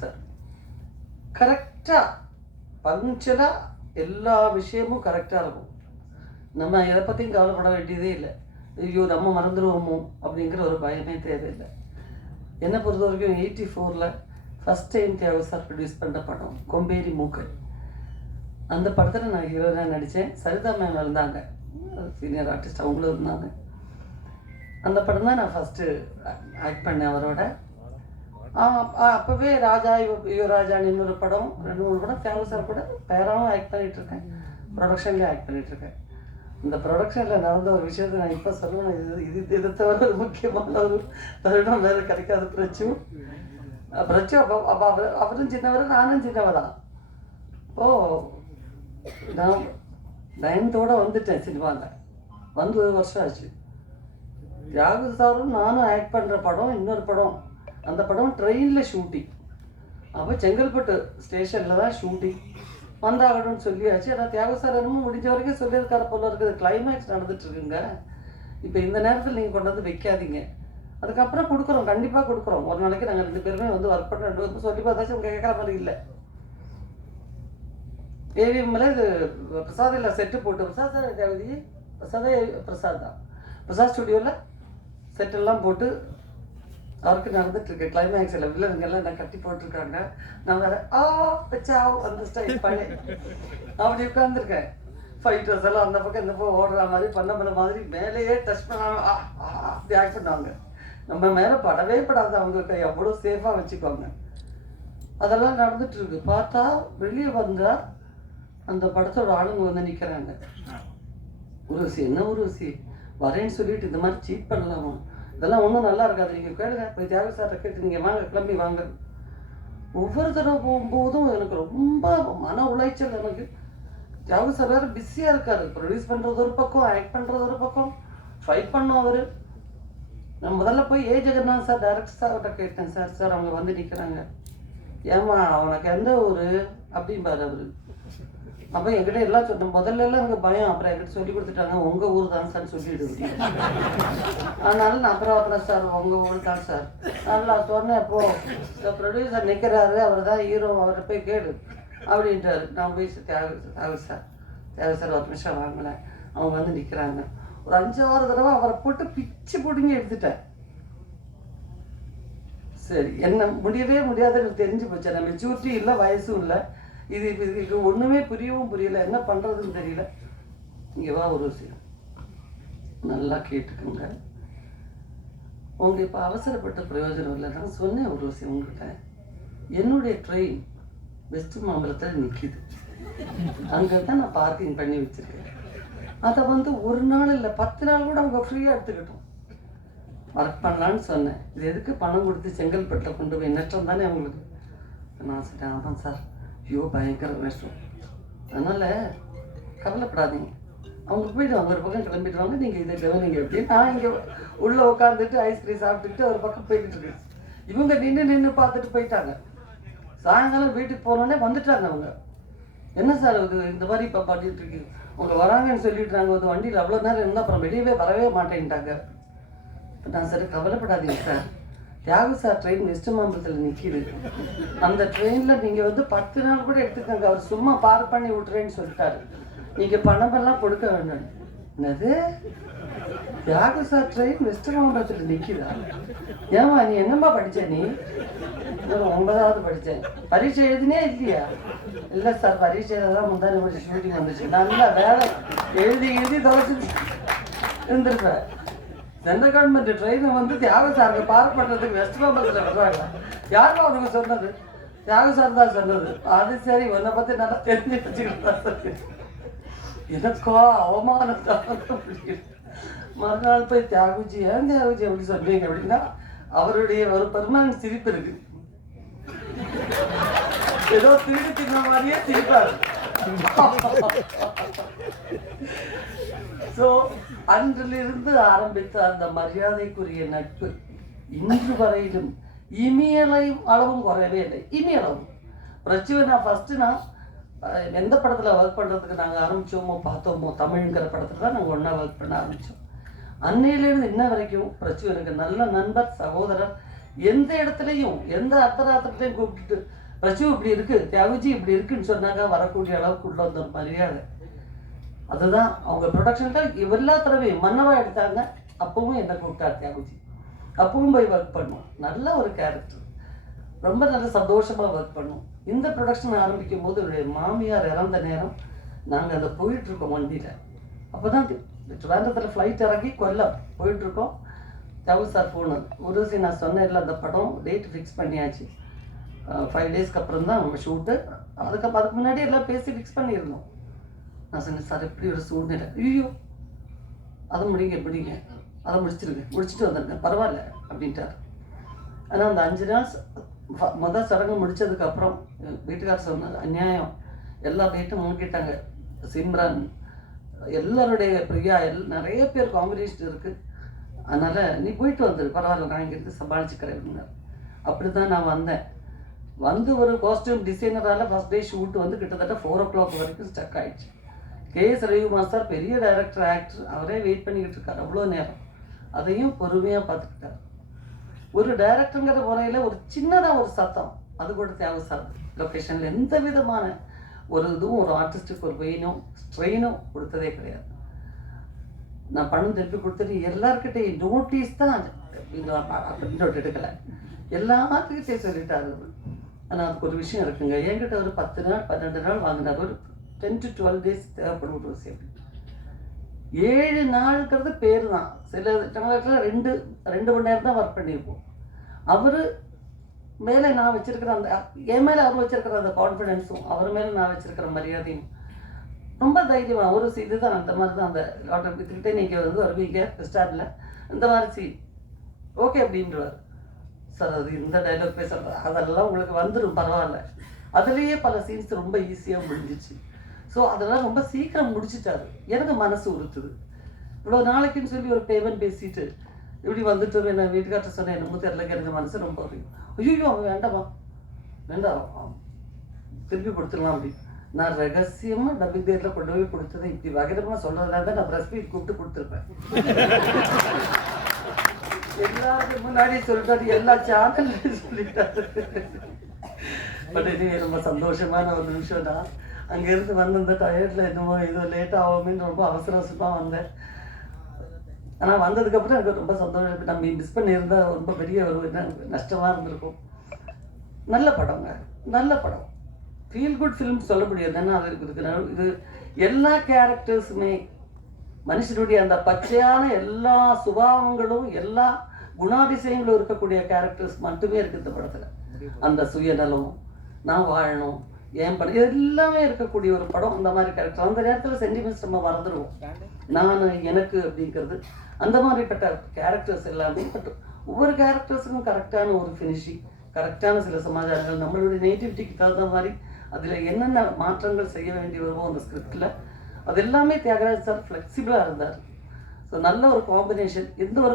Sir கரெக்டாக பங்க்சுவலாக எல்லா விஷயமும் கரெக்டாக இருக்கும். நம்ம எதை பற்றியும் கவலைப்பட வேண்டியதே இல்லை. ஐயோ நம்ம மறந்துடுவோமோ அப்படிங்கிற ஒரு பயமே தேவையில்லை. என்னை பொறுத்த வரைக்கும் எயிட்டி ஃபோரில் first time Thiagu sir produce பண்ணுற படம் கொம்பேரி மூக்கை. அந்த படத்தில் நான் ஹீரோனாக நடித்தேன் சரிதா மேம் இருந்தாங்க. சீனியர் ஆர்டிஸ்ட் அவங்களும் இருந்தாங்க. அந்த படம் தான் நான் ஃபஸ்ட்டு ஆக்ட் பண்ணேன் அவரோட. அப்போவே ராஜா யுவ யுவராஜான்னு இன்னொரு படம் ரெண்டு மூணு படம் ஃபேமஸாக கூட பேராவும் ஆக்ட் பண்ணிட்டு இருக்கேன் ப்ரொடக்ஷன்லேயே ஆக்ட் பண்ணிட்டு இருக்கேன் இந்த ப்ரொடக்ஷனில் நடந்த ஒரு விஷயத்தை நான் இப்போ சொல்லுவேன் இது இது இதை தவிர ஒரு முக்கியமான ஒரு தருணம் வேறு கிடைக்காது பிரச்சும் பிரச்சு அப்போ அப்போ அவர் அவரும் சின்னவர் நானும் சின்னவரா. ஓ நான் நயன்த்தோடு வந்துட்டேன் சினிமாவில் வந்து ஒரு வருஷம் ஆச்சு. தியாகு சாரும் நானும் ஆக்ட் பண்ணுற படம் இன்னொரு படம். அந்த படம் ட்ரெயினில் ஷூட்டிங் அப்போ செங்கல்பட்டு ஸ்டேஷனில் தான் ஷூட்டிங் வந்தாகணும்னு சொல்லியாச்சு. ஆனால் தியாகசாரமும் முடிஞ்ச வரைக்கும் சொல்லியிருக்காரு போல இருக்குது. கிளைமேக்ஸ் நடந்துட்டுருக்குங்க இப்போ இந்த நேரத்தில் நீங்கள் கொண்டு வந்து வைக்காதீங்க. அதுக்கப்புறம் கொடுக்குறோம். கண்டிப்பாக கொடுக்குறோம். ஒரு நாளைக்கு நாங்கள் ரெண்டு பேருமே வந்து ஒர்க் பண்ண ரெண்டு பேரும் சொல்லி பார்த்தாச்சும் உங்கள் கேட்குற மாதிரி இல்லை. ஏவிஎம்மில் இது பிரசாத் இல்லை செட்டு போட்டு. பிரசாத் சார் தேவதி பிரசாதே பிரசாத் தான். பிரசாத் ஸ்டுடியோவில் செட்டெல்லாம் போட்டு அவருக்கு நடந்துட்டு இருக்கு. கிளைமேக்ஸில் வில்லனுங்கெல்லாம் நான் கட்டி போட்டிருக்காங்க? நான் வேற ஆ வச்சாவ் அந்த ஸ்டைல் பண்ணி அப்படி உட்காந்துருக்கேன் ஃபைட்டர்ஸ் எல்லாம் அந்த பக்கம் இந்த பக்கம் ஓடுற மாதிரி பண்ண பண்ண மாதிரி மேலேயே டச் ஆ, அப்படி ஆக்ட் பண்ணுவாங்க. நம்ம மேலே படவே படாது அவங்க கை அவ்வளோ சேஃபாக வச்சுக்குவாங்க. அதெல்லாம் நடந்துட்டு இருக்கு. பார்த்தா வெளியே வந்தா அந்த படத்தோட ஆளுங்க வந்து நிற்கிறாங்க உருவசி என்ன உருவசி வரேன்னு சொல்லிட்டு இந்த மாதிரி சீட் பண்ணலாமா? இதெல்லாம் ஒன்றும் நல்லா இருக்காது. நீங்கள் கேளுங்க. போய் தியாக சார் கேட்டு நீங்கள் வாங்க கிளம்பி வாங்க. ஒவ்வொரு தடவை போகும்போதும் எனக்கு ரொம்ப மன உளைச்சல் எனக்கு. தியாக சார் வேறு பிஸியாக இருக்காரு. ப்ரொடியூஸ் பண்ணுறது ஒரு பக்கம் ஆக்ட் பண்ணுறது ஒரு பக்கம். ஃபைட் பண்ணோம் அவர். நான் முதல்ல போய் ஏ. ஜெகநாத் சார் டேரக்டர் சார்கிட்ட கேட்டேன். சார் சார் அவங்க வந்து நிற்கிறாங்க ஏம்மா அவனுக்கு எந்த ஒரு அப்படிம்பாரு அவர். அப்போ என்கிட்ட எல்லாம் சொன்னேன் முதல்ல எல்லாம் எனக்கு பயம். அப்புறம் என்கிட்ட சொல்லி கொடுத்துட்டாங்க. உங்க ஊர் தான் சார் சொல்லிட்டு அதனால நான் அப்புறம் அப்புறம் சார். உங்க ஊர் தான் சார். நல்லா சொன்னேன் இப்போ இந்த ப்ரொடியூசர் நிற்கிறாரு அவர் தான் ஹீரோ அவரை போய் கேடு அப்படின்றாரு நான் போய் தேவை சார். தேவை சார் ஒரு நிமிஷம் வாங்கல அவங்க வந்து நிற்கிறாங்க ஒரு அஞ்சாறு தடவை அவரை போட்டு பிச்சு பிடுங்கி எடுத்துட்டேன். சரி என்ன முடியவே முடியாதுன்னு எனக்கு தெரிஞ்சு போச்சு. நான் மெச்சூரிட்டி இல்லை வயசும் இல்லை. இது இது இதுக்கு ஒன்றுமே புரியவும் புரியல. என்ன பண்ணுறதுன்னு தெரியல. இங்கே வா ஒரு விஷயம் நல்லா கேட்டுக்கோங்க. உங்கள் இப்போ அவசரப்பட்ட பிரயோஜனம் இல்லை நான் சொன்னேன் ஒரு விஷயம் உங்கள்கிட்ட என்னுடைய ட்ரெயின் வெஸ்ட் மாம்பலத்தில் நிற்கிது அங்கே தான் நான் பார்க்கிங் பண்ணி வச்சிருக்கேன். அதை வந்து ஒரு நாள் இல்லை பத்து நாள் கூட அவங்க ஃப்ரீயாக எடுத்துக்கிட்டோம். ஒர்க் பண்ணலான்னு சொன்னேன். இது எதுக்கு பணம் கொடுத்து செங்கல்பட்டில் கொண்டு போய் நஷ்டம் தானே அவங்களுக்கு? நான் சொன்னேன் ஆமாம் சார். ஐயோ பயங்கர நஷ்டம் அதனால் கவலைப்படாதீங்க. அவங்க போயிடுவாங்க ஒரு பக்கம் கிளம்பிடுவாங்க நீங்கள் இதை கவனிங்க. எப்படி நான் இங்கே உள்ளே உட்காந்துட்டு ஐஸ்கிரீம் சாப்பிட்டுட்டு ஒரு பக்கம் போய்கிட்டு இருக்கு. இவங்க நின்று நின்று பார்த்துட்டு போயிட்டாங்க. சாயங்காலம் வீட்டுக்கு போனோடனே வந்துட்டாங்க அவங்க. என்ன சார் இது? இந்த மாதிரி இப்போ பாட்டிட்டு இருக்கு. அவங்க வராங்கன்னு சொல்லிட்டாங்க ஒரு வண்டியில் அவ்வளோ நேரம் இருந்தால் அப்புறம் வெளியவே வரவே மாட்டேன்ட்டாங்க. நான் சரி கவலைப்படாதீங்க sir. Thiagu sir train west மாம்பலத்தில் நிற்கிது அந்த ட்ரெயினில் நீங்கள் வந்து பத்து நாள் கூட எடுத்துக்கோங்க. அவர் சும்மா பார்க் பண்ணி விட்றேன்னு சொல்லிட்டாரு. நீங்கள் பணமெல்லாம் கொடுக்க வேண்டாம். என்னது? தியாகு சார் ட்ரெயின் வெஸ்ட் மாம்பலத்தில் நிற்கிதா ஏமா நீ என்னம்மா படித்த நீ? ஒன்பதாவது படித்தேன் பரீட்சை எழுதினே இல்லையா? இல்லை சார் பரீட்சையில் தான் முந்தானி படிச்சு ஷூட்டிங் வந்துச்சு. நல்லா வேலை. எழுதி எழுதி தொலைச்சு இருந்திருப்பேன். சென்ட்ரல் கவர்மெண்ட் ட்ரெயினை வந்து தியாக சாருக்கு பார்க் பண்ணுறதுக்கு வெஸ்ட் பெங்காலில் விடுறாங்க யாரும் அவனுக்கு சொன்னது? தியாக சார் தான் சொன்னது. அது சரி உன்னை பற்றி நல்லா தெரிஞ்சு வச்சுக்கிட்டு எனக்கோ அவமானம் மறுநாள் போய் தியாகுஜி ஏன் தியாகுஜி அப்படி சொன்னீங்க? அப்படின்னா அவருடைய ஒரு பெர்மனன்ட் சிரிப்பு இருக்கு. ஏதோ திருடு தின்ன மாதிரியே சிரிப்பாரு. ஸோ அன்றிலிருந்து ஆரம்பித்த அந்த மரியாதைக்குரிய நட்பு இன்று வரையிலும் இமியலையும் அளவும் குறையவே இல்லை. இமியளவும். பிரச்சுவை நான் ஃபஸ்ட்டு நான் எந்த படத்தில் ஒர்க் பண்ணுறதுக்கு நாங்கள் ஆரம்பித்தோமோ பார்த்தோமோ தமிழ்ங்கிற படத்தில் தான் நாங்கள் ஒன்றா ஒர்க் பண்ண ஆரம்பித்தோம் அன்னையிலேருந்து இன்ன வரைக்கும் பிரச்சு எனக்கு நல்ல நண்பர் சகோதரர் எந்த இடத்துலையும் எந்த அர்த்தராத்திரத்தையும் கூப்பிட்டுட்டு பிரச்சு இப்படி இருக்குது தியாகுஜி இப்படி இருக்குன்னு சொன்னாங்க வரக்கூடிய அளவுக்கு உள்ள வந்த மரியாதை. அதுதான் அவங்க ப்ரொடக்ஷன்ல எல்லா தடவையும் மன்னவா எடுத்தாங்க. அப்பவும் என்னை கூப்பிட்டார் தியாகுஜி அப்பவும் போய் ஒர்க் பண்ணுவோம் நல்ல ஒரு கேரக்டர் ரொம்ப நல்ல சந்தோஷமா ஒர்க் பண்ணுவோம் இந்த ப்ரொடக்ஷன் ஆரம்பிக்கும் போது மாமியார் இறந்த நேரம் நாங்கள் அந்த போயிட்டு இருக்கோம் வண்டியில். அப்போ தான் ட்ரிவாண்டத்தில் ஃப்ளைட் இறங்கி கொல்லம் போயிட்டு இருக்கோம். தவு சார் ஃபோனு உருசி நான் சொன்னேன்ல அந்த படம் டேட் ஃபிக்ஸ் பண்ணியாச்சு. ஃபைவ் டேஸ்க்கு அப்புறம் தான் நம்ம ஷூட்டு அதுக்கப்புறம் அதுக்கு முன்னாடி எல்லாம் பேசி ஃபிக்ஸ் பண்ணியிருந்தோம். நான் சொன்னேன் சார் இப்படி ஒரு சூழ்நிலை? ஐயோ அதை முடிங்க முடிங்க. அதை முடிச்சிருங்க. முடிச்சுட்டு வந்துடுங்க பரவாயில்ல அப்படின்ட்டார். ஆனால் அந்த அஞ்சு நாள் மொதல் சடங்கு முடிச்சதுக்கப்புறம் வீட்டுக்காரர் சொன்னார் அநியாயம். எல்லா டேட்டும் முன்கிட்டாங்க சிம்ரன் எல்லாருடைய பிரியா எல் நிறைய பேர் காம்பினேஷன் இருக்குது அதனால் நீ போயிட்டு வந்துரு. பரவாயில்ல நான் இங்கிருந்து சமாளிச்சுக்கிறேன் அப்படின்னாரு. அப்படி தான் நான் வந்தேன். வந்து ஒரு காஸ்டியூம் டிசைனரால் ஃபஸ்ட் டே ஷூட் வந்து கிட்டத்தட்ட ஃபோர் ஓ கிளாக் வரைக்கும் ஸ்டக் ஆகிடுச்சு கே. எஸ் ரவிக்குமார் சார் பெரிய டைரக்டர் ஆக்டர் அவரே வெயிட் பண்ணிக்கிட்டு இருக்கார். அவ்வளோ நேரம். அதையும் பொறுமையாக பார்த்துக்கிட்டார். ஒரு டைரக்டருங்கிற முறையில் ஒரு சின்னதாக ஒரு சத்தம். அது கூட தேவை சார். லொக்கேஷனில் எந்த விதமான ஒரு இதுவும் ஒரு ஆர்டிஸ்ட்டுக்கு ஒரு வெயினோ ஸ்ட்ரெயினோ கொடுத்ததே கிடையாது. நான் பணம் திருப்பி கொடுத்துட்டு எல்லாருக்கிட்டையும் நோட்டீஸ் தான் நோட் எடுக்கலை. எல்லாத்துக்கிட்டே சொல்லிட்டாரு ஆனால் அதுக்கு ஒரு விஷயம் இருக்குங்க. என்கிட்ட ஒரு பத்து நாள் பன்னெண்டு நாள் வாங்கினார். ஒரு டென் டு டுவெல் டேஸ் தேவைப்படும் ஒரு விஷயம் ஏழு நாளுங்கிறது பேர் தான் சில சேனல்களில் ரெண்டு ரெண்டு மணி நேரம் தான் ஒர்க் பண்ணியிருப்போம். அவர் மேலே நான் வச்சுருக்கிற அந்த என் மேலே அவர் வச்சிருக்கிற அந்த கான்ஃபிடென்ஸும் அவர் மேலே நான் வச்சுருக்கிற மரியாதையும் ரொம்ப தைரியமாக ஒரு சி இதுதான் அந்த மாதிரி தான் அந்த டாக்டர் வித்துக்கிட்டே நீங்கள் வந்து வருவீங்க ஸ்டார்டில் இந்த மாதிரி சி ஓகே அப்படின்றவர். சார் அது இந்த டைலாக் பேசுறது அதெல்லாம் உங்களுக்கு வந்துடும் பரவாயில்ல. அதுலேயே பல சீன்ஸ் ரொம்ப ஈஸியாக முடிஞ்சிச்சு. ஸோ அதெல்லாம் ரொம்ப சீக்கிரம் முடிச்சிட்டாரு எனக்கு மனசு உறுத்துது. இவ்வளோ நாளைக்குன்னு சொல்லி ஒரு பேமெண்ட் பேசிட்டு இப்படி வந்துட்டு என்ன வீட்டுக்கார்ட்ட சொன்னேன் என்னமோ தெரியல எனக்கு மனசு ரொம்ப ஐயோ அவன் வேண்டாமா? வேண்டாம் திருப்பி கொடுத்துடலாம் அப்படி. நான் ரகசியமா டபுள் தேர்ல கொண்டு போய் கொடுத்ததை இப்படி வகைரமா சொல்றதுனால தான் நான் பிரஸ் மீட் கூப்பிட்டு கொடுத்துருப்பேன். எல்லாத்துக்கு முன்னாடி சொல்லிட்டாரு எல்லா சேனல்லையும் சொல்லிட்டாரு. பட் இது ரொம்ப சந்தோஷமான ஒரு நிமிஷம் தான் அங்கேருந்து வந்திருந்த டயர்டில் என்னமோ இது லேட் ஆகுமேன்னு ரொம்ப அவசர அவசரமாக வந்தேன். ஆனால் வந்ததுக்கப்புறம் எனக்கு ரொம்ப சந்தோஷம். இருக்குது நம்ம மிஸ் பண்ணியிருந்தால் ரொம்ப பெரிய ஒரு என்ன நஷ்டமாக இருந்திருக்கும். நல்ல படங்க. நல்ல படம். ஃபீல் குட் ஃபிலிம் சொல்ல முடியாது ஏன்னா அது இருக்குது. இது எல்லா கேரக்டர்ஸுமே மனுஷனுடைய அந்த பச்சையான எல்லா சுபாவங்களும் எல்லா குணாதிசயங்களும் இருக்கக்கூடிய கேரக்டர்ஸ் மட்டுமே இருக்குது இந்த படத்தில். அந்த சுயநலம் நான் வாழணும் ஏன் படம் எல்லாமே இருக்கக்கூடிய ஒரு படம் அந்த மாதிரி கேரக்டர் அந்த நேரத்தில் சென்டிமெண்ட்ஸ் நம்ம மறந்துடுவோம். நான் எனக்கு அப்படிங்கிறது அந்த மாதிரிப்பட்ட கேரக்டர்ஸ் எல்லாமே பட் ஒவ்வொரு கேரக்டர்ஸுக்கும் கரெக்டான ஒரு ஃபினிஷிங் கரெக்டான சில சமாச்சாரங்கள் நம்மளுடைய நேட்டிவிட்டிக்கு தகுந்த மாதிரி அதில் என்னென்ன மாற்றங்கள் செய்ய வேண்டி வருமோ அந்த ஸ்கிரிப்டில் அது எல்லாமே தியாகராஜ் சார் ஃப்ளெக்சிபிளாக இருந்தார். ஸோ நல்ல ஒரு காம்பினேஷன் எந்த ஒரு